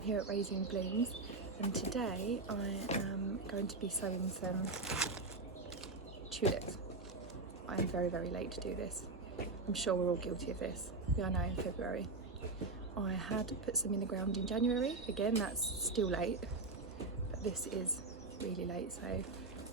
I'm here at Raising Blooms, and today I am going to be sowing some tulips. I am very, very late to do this. I'm sure we're all guilty of this. We are now in February. I had put some in the ground in January. Again, that's still late, but this is really late. So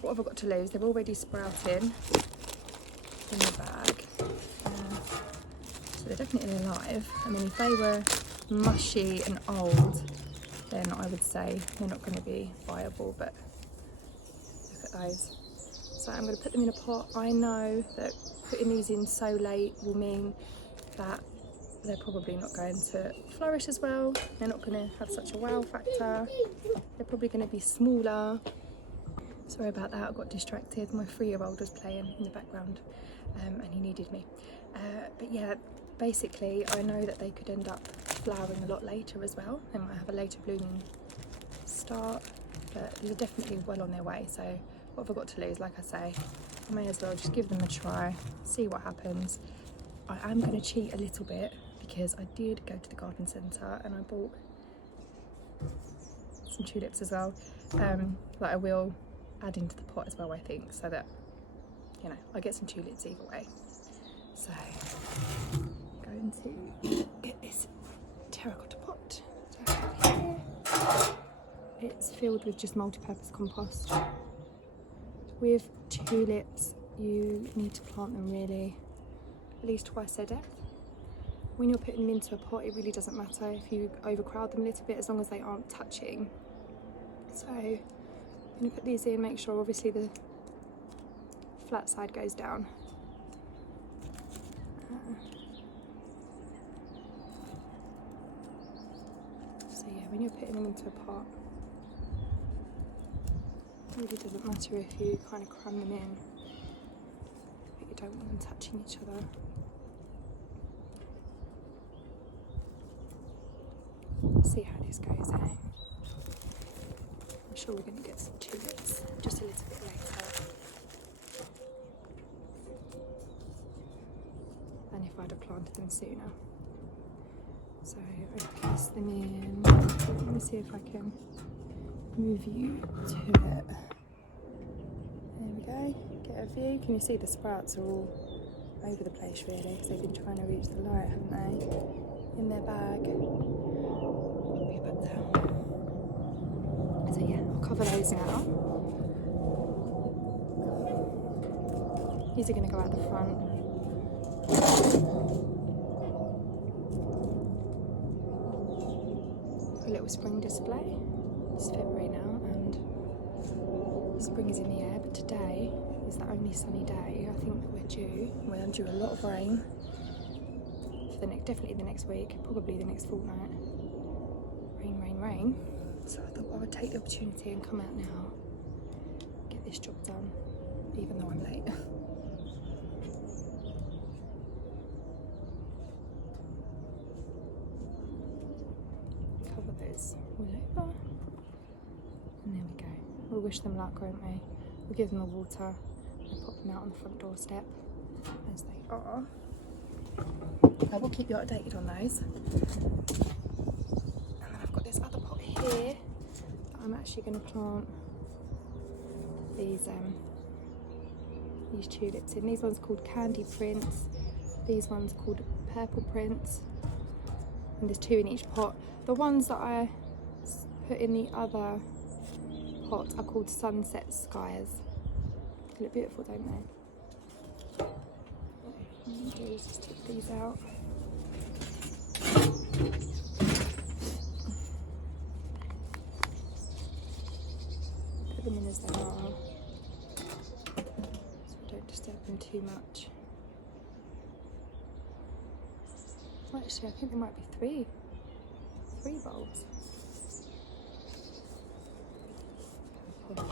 what have I got to lose? They're already sprouting in the bag. So they're definitely alive. I mean, if they were mushy and old, then I would say they're not going to be viable, but look at those. So I'm going to put them in a pot. I know that putting these in so late will mean that they're probably not going to flourish as well. They're not going to have such a wow factor. They're probably going to be smaller. Sorry about that, I got distracted. My 3-year-old was playing in the background and he needed me. But yeah, basically I know that they could end up flowering a lot later as well. They might have a later blooming start, but they're definitely well on their way. So what have I got to lose? Like I say, I may as well just give them a try, see what happens. I am going to cheat a little bit because I did go to the garden centre and I bought some tulips as well, that I will add into the pot as well, I think, so that, you know, I get some tulips either way. So I'm going to get this terracotta pot. It's filled with just multi-purpose compost. With tulips, you need to plant them really at least twice their depth. When you're putting them into a pot, it really doesn't matter if you overcrowd them a little bit, as long as they aren't touching. So I'm going to put these in, make sure obviously the flat side goes down. So yeah, when you're putting them into a pot, it really doesn't matter if you kind of cram them in, but you don't want them touching each other. See how this goes, eh? I'm sure we're going to get some tulips just a little bit later than if I'd have planted them sooner. So I place them in. Let me see if I can move you to it. There we go. Get a view. Can you see the sprouts are all over the place really, because they've been trying to reach the light, haven't they? In their bag. Pop you back down. So yeah, I'll cover those now. These are going to go out the front. A little spring display. It's February now and spring is in the air, but today is the only sunny day. I think that we're due a lot of rain for definitely the next week, probably the next fortnight. Rain, rain, rain. So I thought I would take the opportunity and come out now, get this job done, even though I'm late. Cover those all over, and there we go. We'll wish them luck, won't we? We'll give them the water and pop them out on the front doorstep as they are. I will keep you updated on those. And then I've got this other pot here that I'm actually going to plant these tulips in. These ones called Candy Prince, these ones called Purple Prince, and there's 2 in each pot. The ones that I put in the other pot are called Sunset Skies. They look beautiful, don't they? What I'm going to do is just take these out. Put them in as they are, so I don't disturb them too much. Well, actually, I think there might be three bulbs. Okay.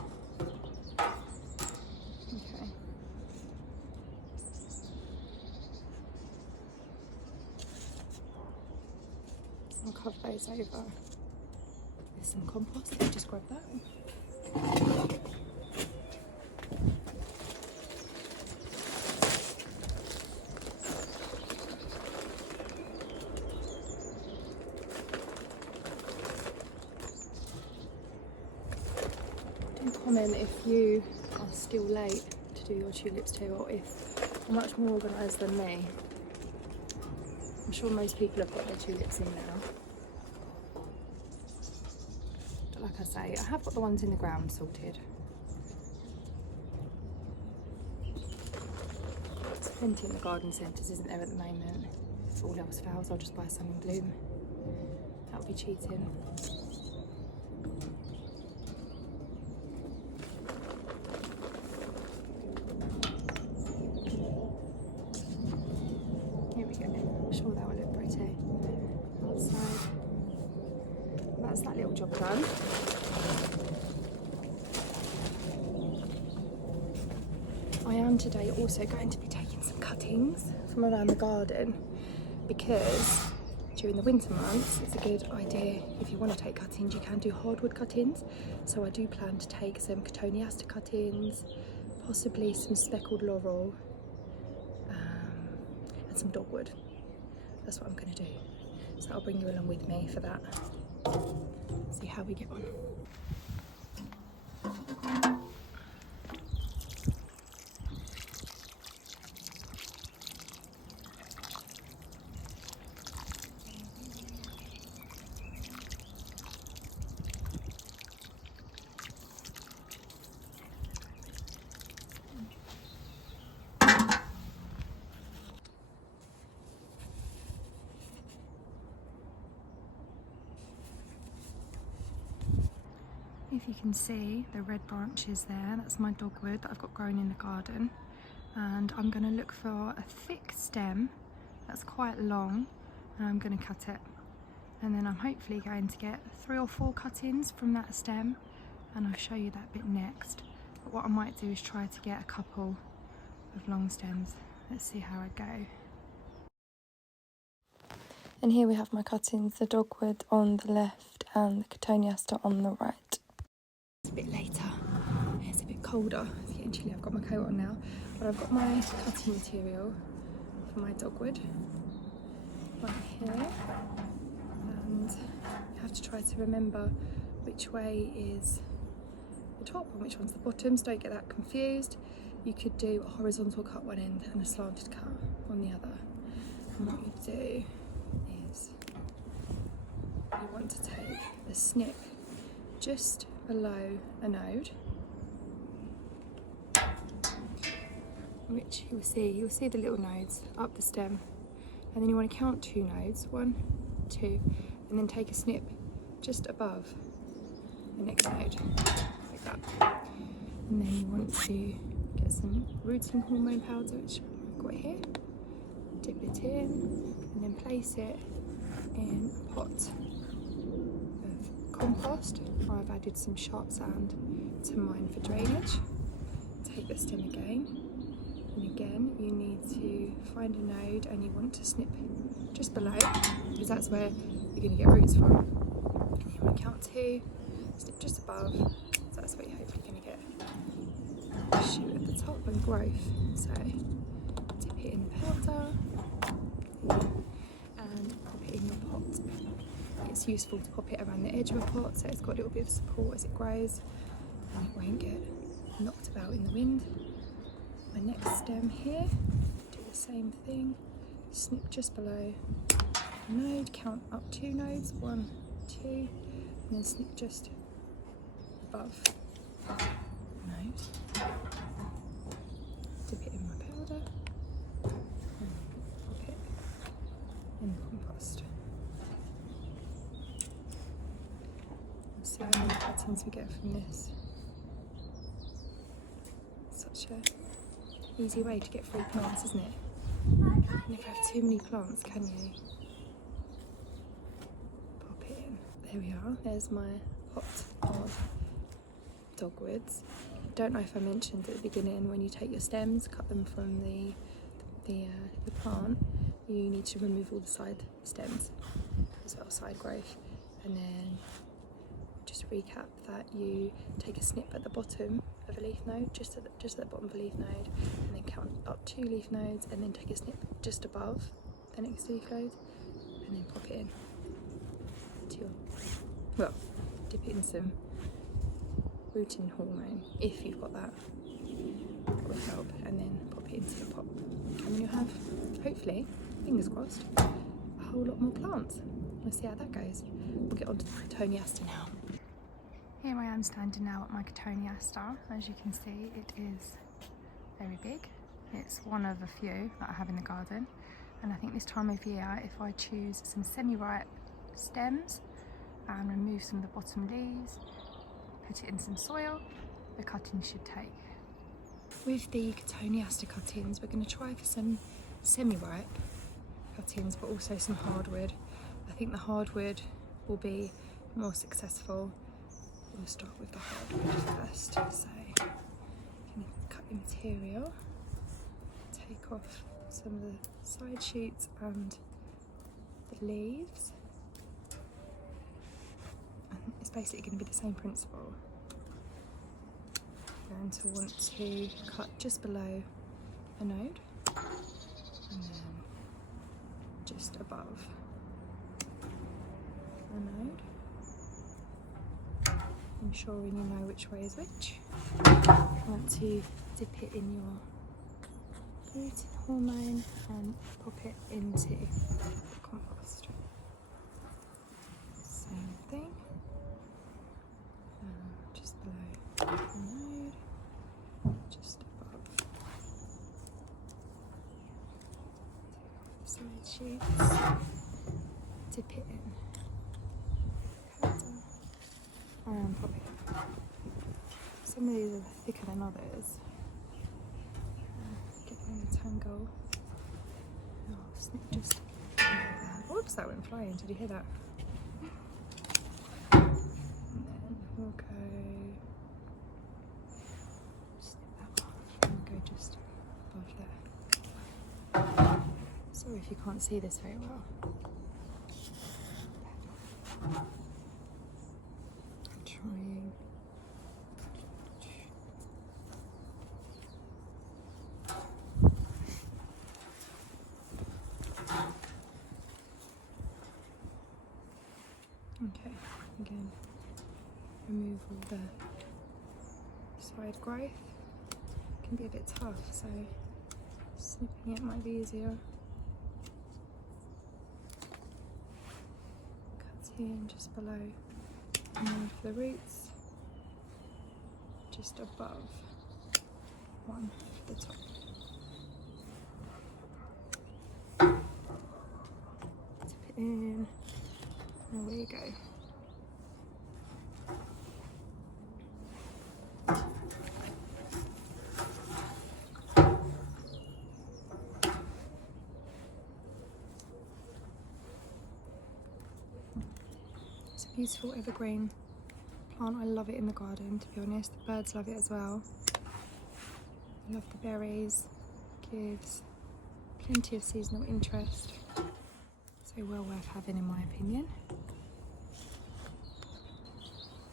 I'll cover those over with some compost. Let me just grab that. comment if you are still late to do your tulips too, or if you're much more organised than me. I'm sure most people have got their tulips in now. But like I say, I have got the ones in the ground sorted. There's plenty in the garden centres, isn't there, at the moment? If all else fails, I'll just buy some in bloom. That would be cheating. Here we go. I'm sure that will look pretty outside. That's that little job done. I am today also going to be taking some cuttings from around the garden, because during the winter months it's a good idea, if you want to take cuttings, you can do hardwood cuttings. So I do plan to take some cotoneaster cuttings, possibly some speckled laurel, and some dogwood. That's what I'm going to do. So I'll bring you along with me for that. See how we get on. If you can see the red branches there, that's my dogwood that I've got growing in the garden. And I'm going to look for a thick stem that's quite long, and I'm going to cut it. And then I'm hopefully going to get 3 or 4 cuttings from that stem, and I'll show you that bit next. But what I might do is try to get a couple of long stems. Let's see how I go. And here we have my cuttings, the dogwood on the left and the cotoneaster on the right. It's a bit later, it's a bit colder, it's getting chilly. I've got my coat on now, but I've got my cutting material for my dogwood right here, and you have to try to remember which way is the top and which one's the bottom, so don't get that confused. You could do a horizontal cut one end and a slanted cut on the other. And what you do is you want to take a snip just below a node, which you'll see the little nodes up the stem, and then you want to count 2 nodes, 1, 2, and then take a snip just above the next node, like that. And then you want to get some rooting hormone powder, which I've got here, dip it in, and then place it in a pot of compost. I've added some sharp sand to mine for drainage. Take the stem again, and again you need to find a node and you want to snip just below, because that's where you're going to get roots from. And you want to count 2, snip just above, so that's where you're hopefully going to get a shoot at the top and growth. So dip it in the powder and pop it in your pot. It's useful to pop it around the edge of a pot so it's got a little bit of support as it grows and it won't get knocked about in the wind. My next stem here, do the same thing, snip just below a node, count up 2 nodes, 1, 2, and then snip just above the node. Dip it in my powder and pop it in the compost. See how many cuttings we get from this. Such a easy way to get free plants, isn't it? You never have too many plants, can you? Pop it in. There we are. There's my pot of dogwoods. Don't know if I mentioned at the beginning, when you take your stems, cut them from the plant, you need to remove all the side stems as well, side growth, and then just recap that you take a snip at the bottom of a leaf node, just at the bottom of a leaf node, and then count up 2 leaf nodes, and then take a snip just above the next leaf node, and then pop it in to your, well, dip it in some rooting hormone, if you've got that. That will help, and then pop it into the pot. And then you'll have, hopefully, fingers crossed, a whole lot more plants. We'll see how that goes. We'll get on to the cotoneaster now. Here I am standing now at my cotoneaster. As you can see, it is very big. It's one of a few that I have in the garden. And I think this time of year, if I choose some semi-ripe stems and remove some of the bottom leaves, put it in some soil, the cuttings should take. With the cotoneaster cuttings, we're going to try for some semi-ripe cuttings, but also some hardwood. I think the hardwood will be more successful. We'll start with the hardwood first. So, you can cut the material, take off some of the side shoots and the leaves. And it's basically going to be the same principle. You're going to want to cut just below a node and then just above a node, ensuring you know which way is which. You want to dip it in your rooting hormone and pop it into the compost. Same thing, just below the node, just above. Take off the side shoots, dip it in, and pop it in. Some of these are thicker than others. Get in the tangle. Oh, snip just. Oops, that went flying. Did you hear that? And then we'll go. Snip that off. And go just above there. Sorry if you can't see this very well. I'm trying. Okay, again, remove all the side growth. It can be a bit tough, so snipping it might be easier. Cutting just below and then for the roots, just above one for the top. Tip it in. And away you go. It's a beautiful evergreen plant. I love it in the garden, to be honest. The birds love it as well. I love the berries. Gives plenty of seasonal interest. So well worth having, in my opinion.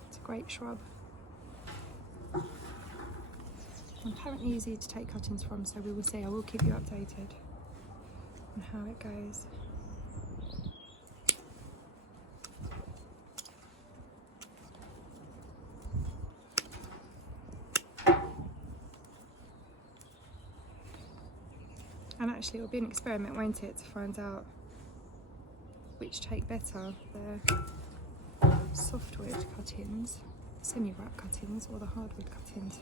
It's a great shrub. Apparently easy to take cuttings from, so we will see. I will keep you updated on how it goes. And actually it will be an experiment, won't it, to find out which take better, the softwood cuttings, semi-ripe cuttings, or the hardwood cuttings.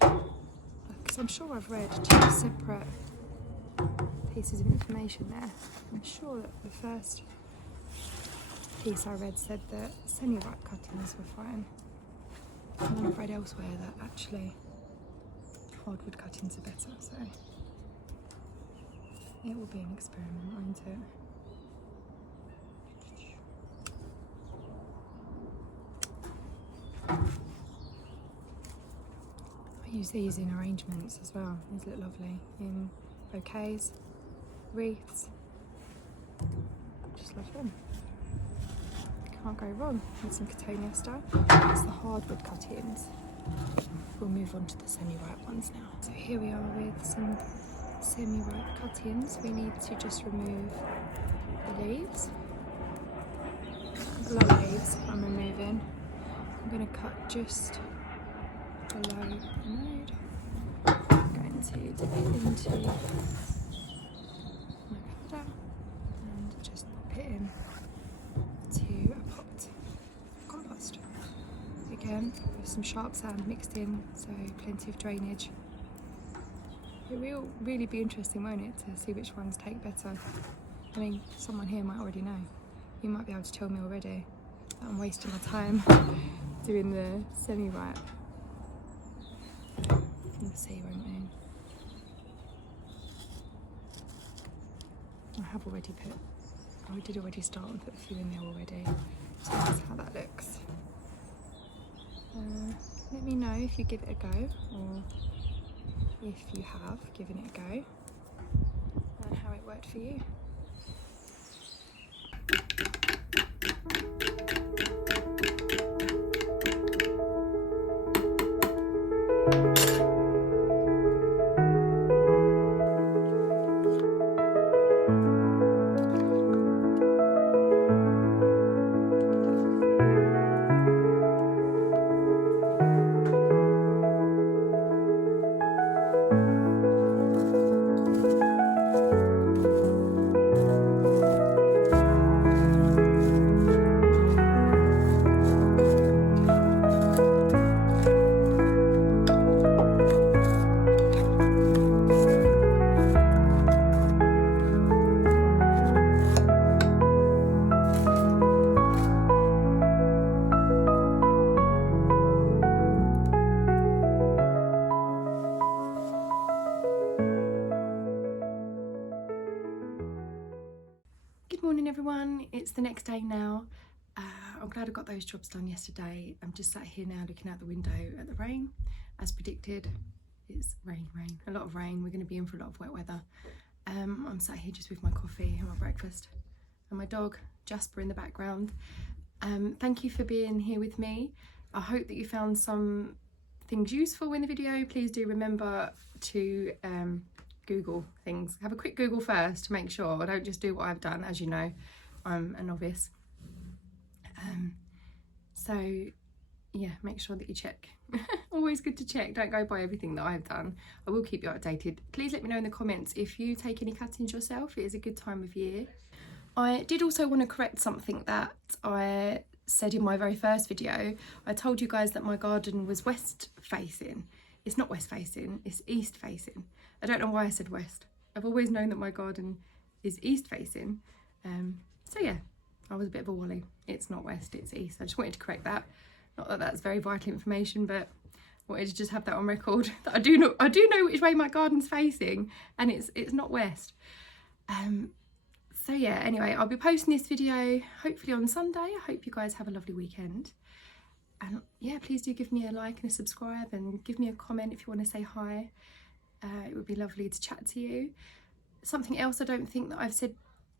Because I'm sure I've read two separate pieces of information there. I'm sure that the first piece I read said that semi-ripe cuttings were fine. And then I've read elsewhere that actually hardwood cuttings are better, so it will be an experiment, won't it? I use these in arrangements as well. These look lovely in bouquets, wreaths. Just love them. Can't go wrong with some cotoneaster. It's the hardwood cuttings. We'll move on to the semi-ripe ones now. So here we are with some semi-ripe cuttings. We need to just remove the leaves. The lower leaves I'm removing. I'm going to cut just below the node. I'm going to dip it into my cutter and just pop it in to a pot of compost. Again, with some sharp sand mixed in, so plenty of drainage. It will really be interesting, won't it, to see which ones take better. I mean, someone here might already know. You might be able to tell me already that I'm wasting my time doing the semi-ripe. We'll see, won't we? I have already put, I did already start and put a few in there already. So that's how that looks. Let me know if you give it a go, or if you have given it a go, and how it worked for you. Good morning everyone, it's the next day now. I'm glad I got those jobs done yesterday. I'm just sat here now looking out the window at the rain. As predicted, it's rain, a lot of rain. We're going to be in for a lot of wet weather. I'm sat here just with my coffee and my breakfast and my dog Jasper in the background. Thank you for being here with me. I hope that you found some things useful in the video. Please do remember to Google things. Have a quick Google first to make sure. I don't just do what I've done. As you know, I'm a novice. So yeah, make sure that you check. Always good to check. Don't go by everything that I've done. I will keep you updated. Please let me know in the comments if you take any cuttings yourself. It is a good time of year. I did also want to correct something that I said in my very first video. I told you guys that my garden was west facing. It's not west facing, it's east facing. I don't know why I said west. I've always known that my garden is east facing. So yeah, I was a bit of a wally. It's not west, it's east. I just wanted to correct that. Not that that's very vital information, but I wanted to just have that on record. That I do know which way my garden's facing, and it's not west. So yeah, anyway, I'll be posting this video hopefully on Sunday. I hope you guys have a lovely weekend. And yeah, please do give me a like and a subscribe, and give me a comment if you want to say hi. It would be lovely to chat to you. Something else I don't think that I've said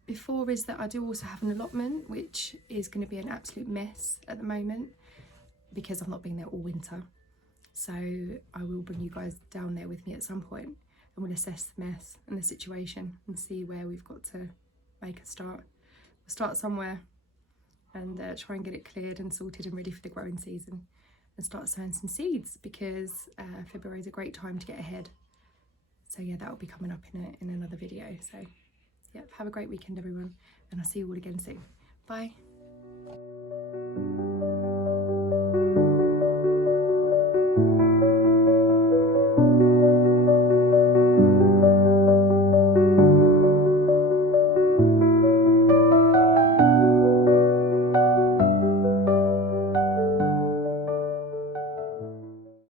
before is that I do also have an allotment, which is going to be an absolute mess at the moment because I've not been there all winter. So I will bring you guys down there with me at some point, and we'll assess the mess and the situation and see where we've got to make a start. We'll start somewhere and try and get it cleared and sorted and ready for the growing season, and start sowing some seeds, because February is a great time to get ahead. So yeah, that will be coming up in another video. So yeah, have a great weekend everyone, and I'll see you all again soon. Bye.